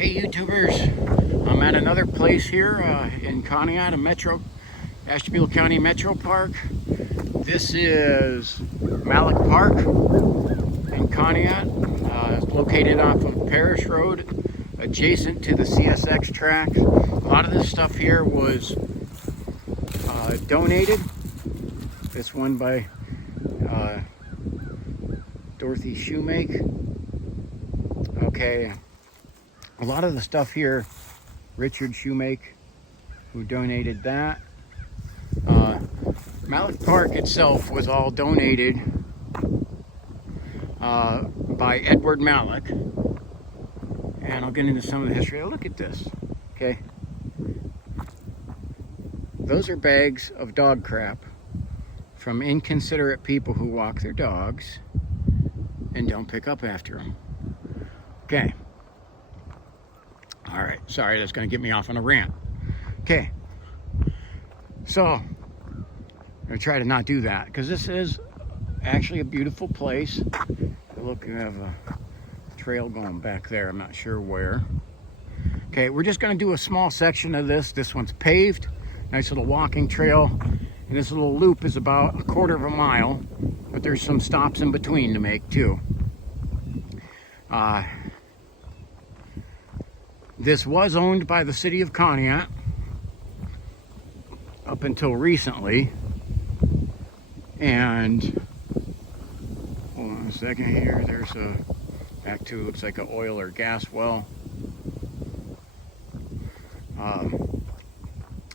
Hey YouTubers, I'm at another place here in Conneaut, Ashtabula County Metro Park. This is Malik Park in Conneaut. It's located off of Parish Road, adjacent to the CSX track. A lot of this stuff here was donated. This one by Dorothy Shoemake. Okay. A lot of the stuff here, Richard Shoemake, who donated that. Malik Park itself was all donated by Edward Malik. And I'll get into some of the history. Look at this, okay? Those are bags of dog crap from inconsiderate people who walk their dogs and don't pick up after them. Okay. All right, sorry, that's going to get me off on a rant. Okay, so I'm going to try to not do that because this is actually a beautiful place. Look, you have a trail going back there. I'm not sure where. Okay, we're just going to do a small section of this. This one's paved, nice little walking trail. And this little loop is about 1/4 of a mile, but there's some stops in between to make too. This was owned by the city of Conneaut up until recently. And hold on a second here. There's a back to, looks like an oil or gas well.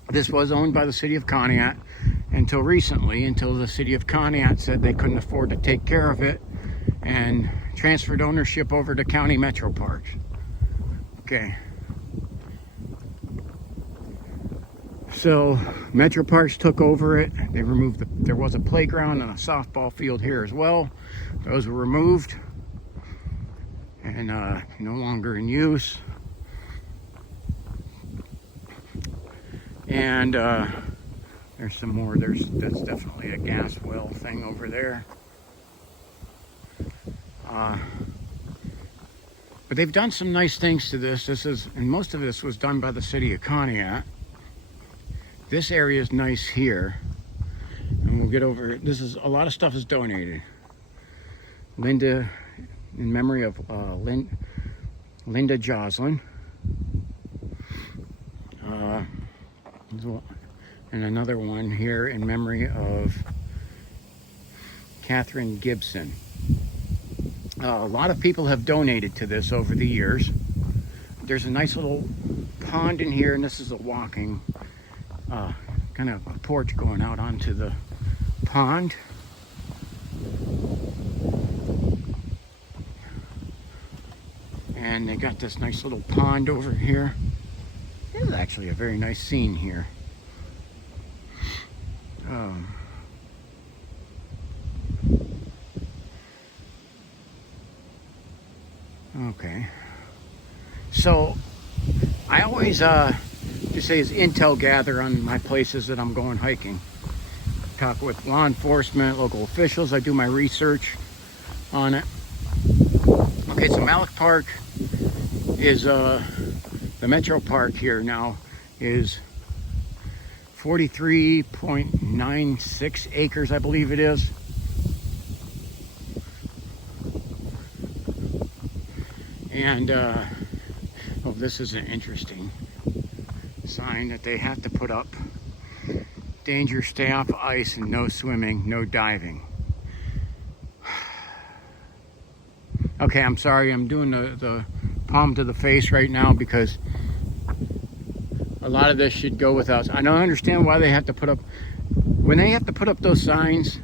This was owned by the city of Conneaut until recently, until the city of Conneaut said they couldn't afford to take care of it and transferred ownership over to County Metro Parks. Okay. So Metro Parks took over it. They removed there was a playground and a softball field here as well. Those were removed and no longer in use. And there's some more. That's definitely a gas well thing over there. But they've done some nice things to this. And most of this was done by the city of Conneaut. This area is nice here, and we'll get over it. A lot of stuff is donated. Linda, in memory of Linda Joslin. And another one here in memory of Catherine Gibson. A lot of people have donated to this over the years. There's a nice little pond in here, and this is a walking kind of a porch going out onto the pond. And they got this nice little pond over here. This is actually a very nice scene here. Okay. So I always just say as intel gather on my places that I'm going hiking. Talk with law enforcement, local officials. I do my research on it. Okay, so Malik Park is the Metro Park here now is 43.96 acres, I believe it is. And oh, this is an interesting sign that they have to put up. Danger, stay off ice, and no swimming, no diving. Okay, I'm sorry, I'm doing the palm to the face right now because a lot of this should go without. I don't understand why they have to put up, when they have to put up those signs,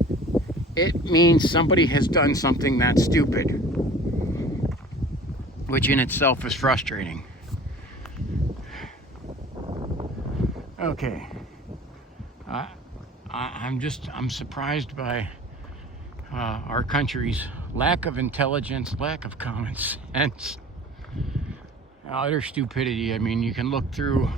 it means somebody has done something that's stupid, which in itself is frustrating. Okay, I'm surprised by our country's lack of intelligence, lack of common sense, utter stupidity. I mean, you can look through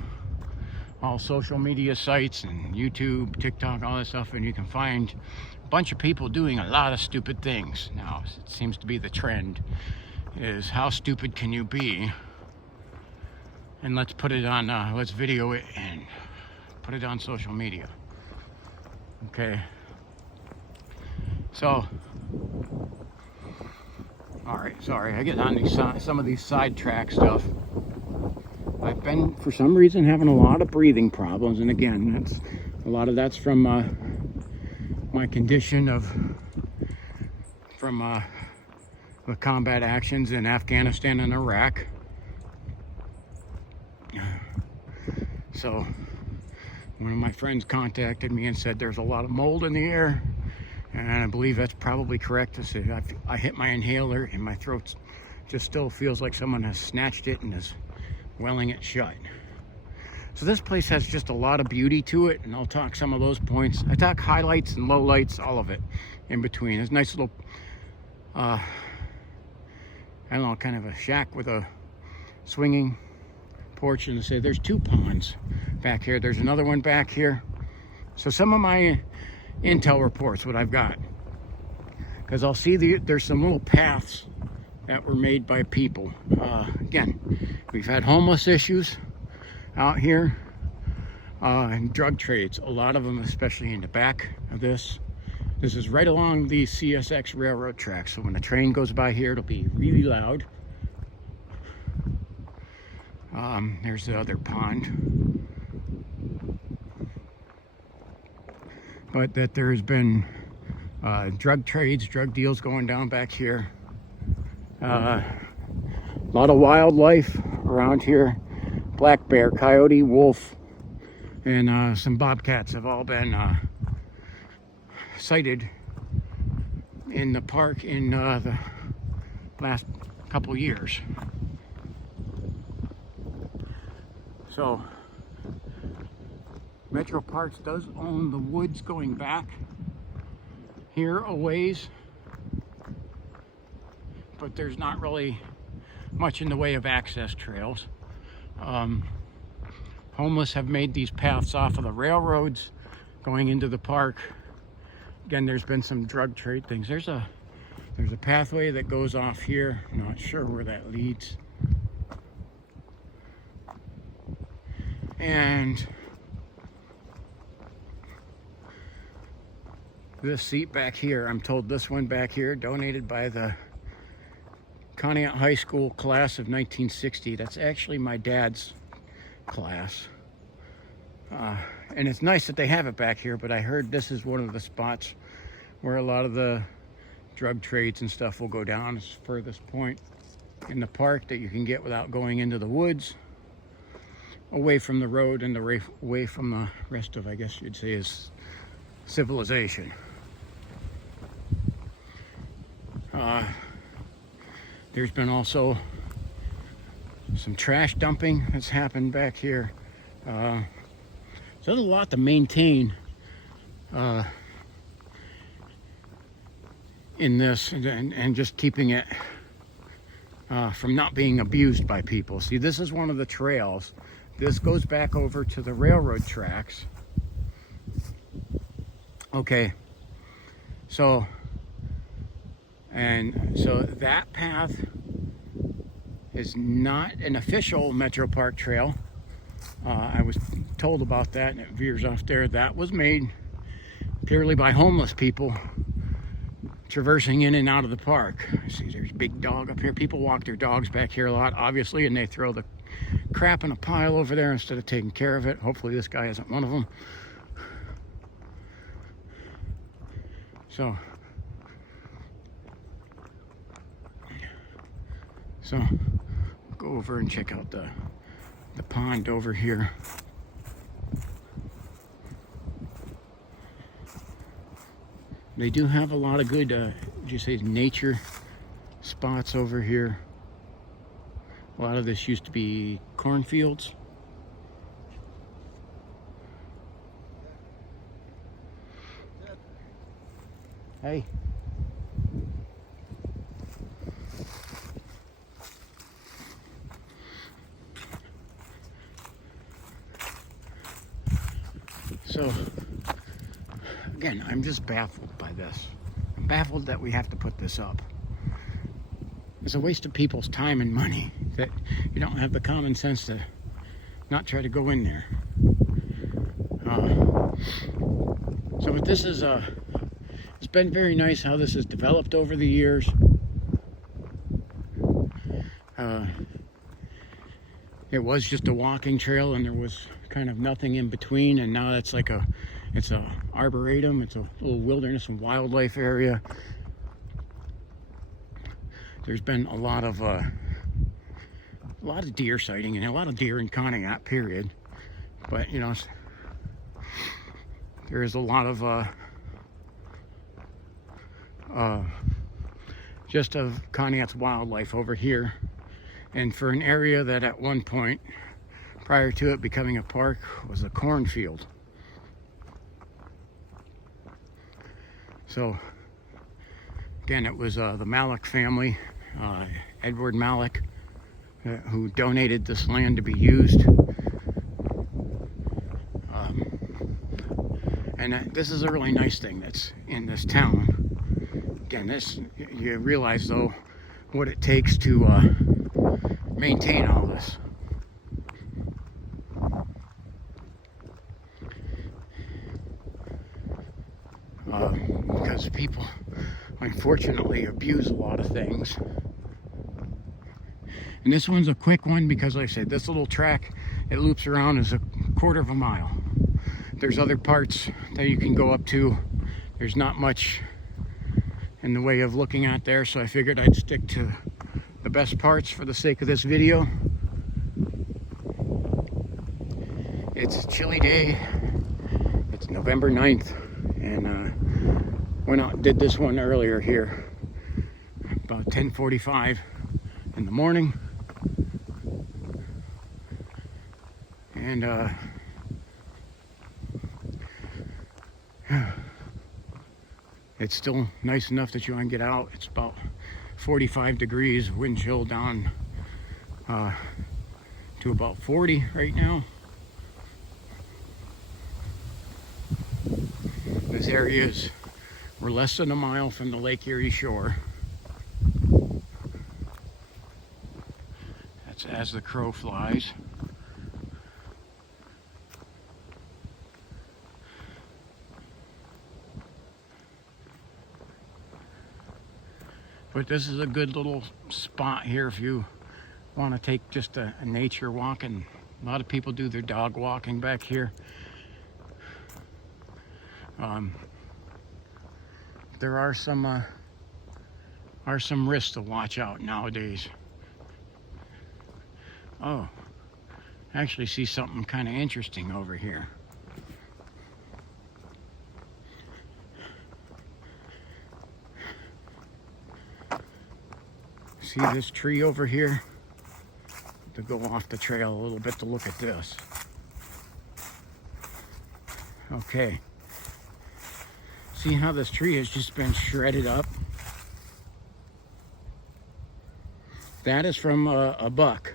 all social media sites and YouTube, TikTok, all that stuff, and you can find a bunch of people doing a lot of stupid things. Now, it seems to be the trend is how stupid can you be and let's put it on, let's video it and put it on social media. Okay. So, all right, sorry, I get on these some of these sidetrack stuff. I've been, for some reason, having a lot of breathing problems, and again, that's a lot of that's from my condition from the combat actions in Afghanistan and Iraq. So one of my friends contacted me and said there's a lot of mold in the air, and I believe that's probably correct. I hit my inhaler and my throat just still feels like someone has snatched it and is welling it shut. So this place has just a lot of beauty to it, and I'll talk some of those points. I talk highlights and lowlights, all of it in between. It's a nice little I don't know, kind of a shack with a swinging porch, and say there's 2 ponds back here. There's another one back here. So some of my intel reports, what I've got, because I'll see there's some little paths that were made by people. Again, we've had homeless issues out here, and drug trades, a lot of them, especially in the back of this. This is right along the CSX railroad tracks, so when the train goes by here, it'll be really loud. There's the other pond. But that there's been drug trades, drug deals going down back here. A lot of wildlife around here. Black bear, coyote, wolf, and some bobcats have all been sighted in the park in the last couple years. So Metro Parks does own the woods going back here a ways, but there's not really much in the way of access trails. Homeless have made these paths off of the railroads going into the park. Again, there's been some drug trade things. There's a pathway that goes off here. I'm not sure where that leads. And this seat back here, I'm told this one back here, donated by the Conneaut High School class of 1960. That's actually my dad's class. And it's nice that they have it back here, but I heard this is one of the spots where a lot of the drug trades and stuff will go down. It's the furthest point in the park that you can get without going into the woods, away from the road and away from the rest of, I guess you'd say, is civilization. There's been also some trash dumping that's happened back here. So there's a lot to maintain in this, and just keeping it from not being abused by people. See, this is one of the trails. This goes back over to the railroad tracks. Okay, so that path is not an official Metro Park trail. I was told about that, and it veers off there. That was made purely by homeless people traversing in and out of the park. See, there's a big dog up here. People walk their dogs back here a lot, obviously, and they throw the crap in a pile over there instead of taking care of it. Hopefully this guy isn't one of them. So go over and check out the pond over here. They do have a lot of good, would you say, nature spots over here. A lot of this used to be cornfields. Hey. So, again, I'm just baffled by this. I'm baffled that we have to put this up. It's a waste of people's time and money that you don't have the common sense to not try to go in there. So but this is it's been very nice how this has developed over the years. It was just a walking trail and there was kind of nothing in between, and now it's like it's a arboretum, it's a little wilderness and wildlife area. There's been a lot of deer sighting and a lot of deer in Conneaut, period. But you know, there is a lot of just of Conneaut's wildlife over here. And for an area that at one point, prior to it becoming a park, was a cornfield. So, again, it was the Malik family, Edward Malik, who donated this land to be used. And this is a really nice thing that's in this town. Again, you realize, though, what it takes to maintain all this. Because people unfortunately abuse a lot of things. And this one's a quick one because, like I said, this little track, it loops around, is a quarter of a mile. There's other parts that you can go up to. There's not much in the way of looking at there, so I figured I'd stick to the best parts for the sake of this video. It's a chilly day. It's November 9th, and went out and did this one earlier here, about 10:45 in the morning. And it's still nice enough that you want to get out. It's about 45 degrees, wind chill down to about 40 right now. This area we're less than a mile from the Lake Erie shore. That's as the crow flies. But this is a good little spot here if you want to take just a nature walk, and a lot of people do their dog walking back here. There are some risks to watch out nowadays. Oh, I actually see something kind of interesting over here. See this tree over here? To go off the trail a little bit to look at this. Okay. See how this tree has just been shredded up? That is from a buck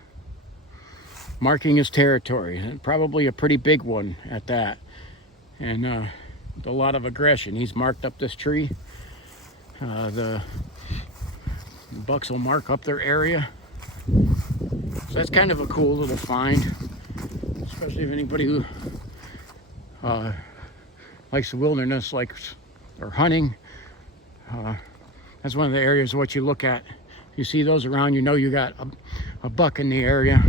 marking his territory, and probably a pretty big one at that, and a lot of aggression. He's marked up this tree. The bucks will mark up their area, so that's kind of a cool little find, especially if anybody who likes the wilderness, or hunting. That's one of the areas what you look at. If you see those around, you know you got a buck in the area.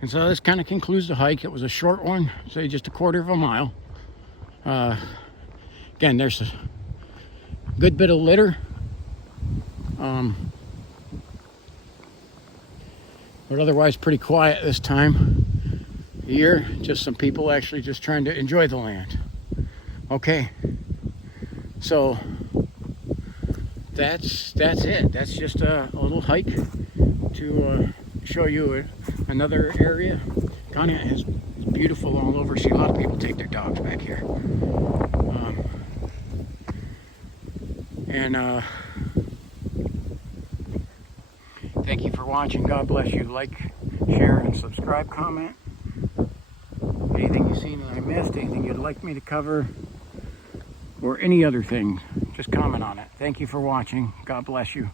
And so this kind of concludes the hike. It was a short one, say just a quarter of a mile. Again, there's a good bit of litter. But otherwise pretty quiet this time of year. Just some people actually just trying to enjoy the land. Okay, so that's it. That's just a little hike to show you another area. Conneaut is beautiful all over. See a lot of people take their dogs back here. Thank you for watching. God bless you. Like, share, and subscribe, comment. Anything you've seen that I missed, anything you'd like me to cover, or any other thing, just comment on it. Thank you for watching. God bless you.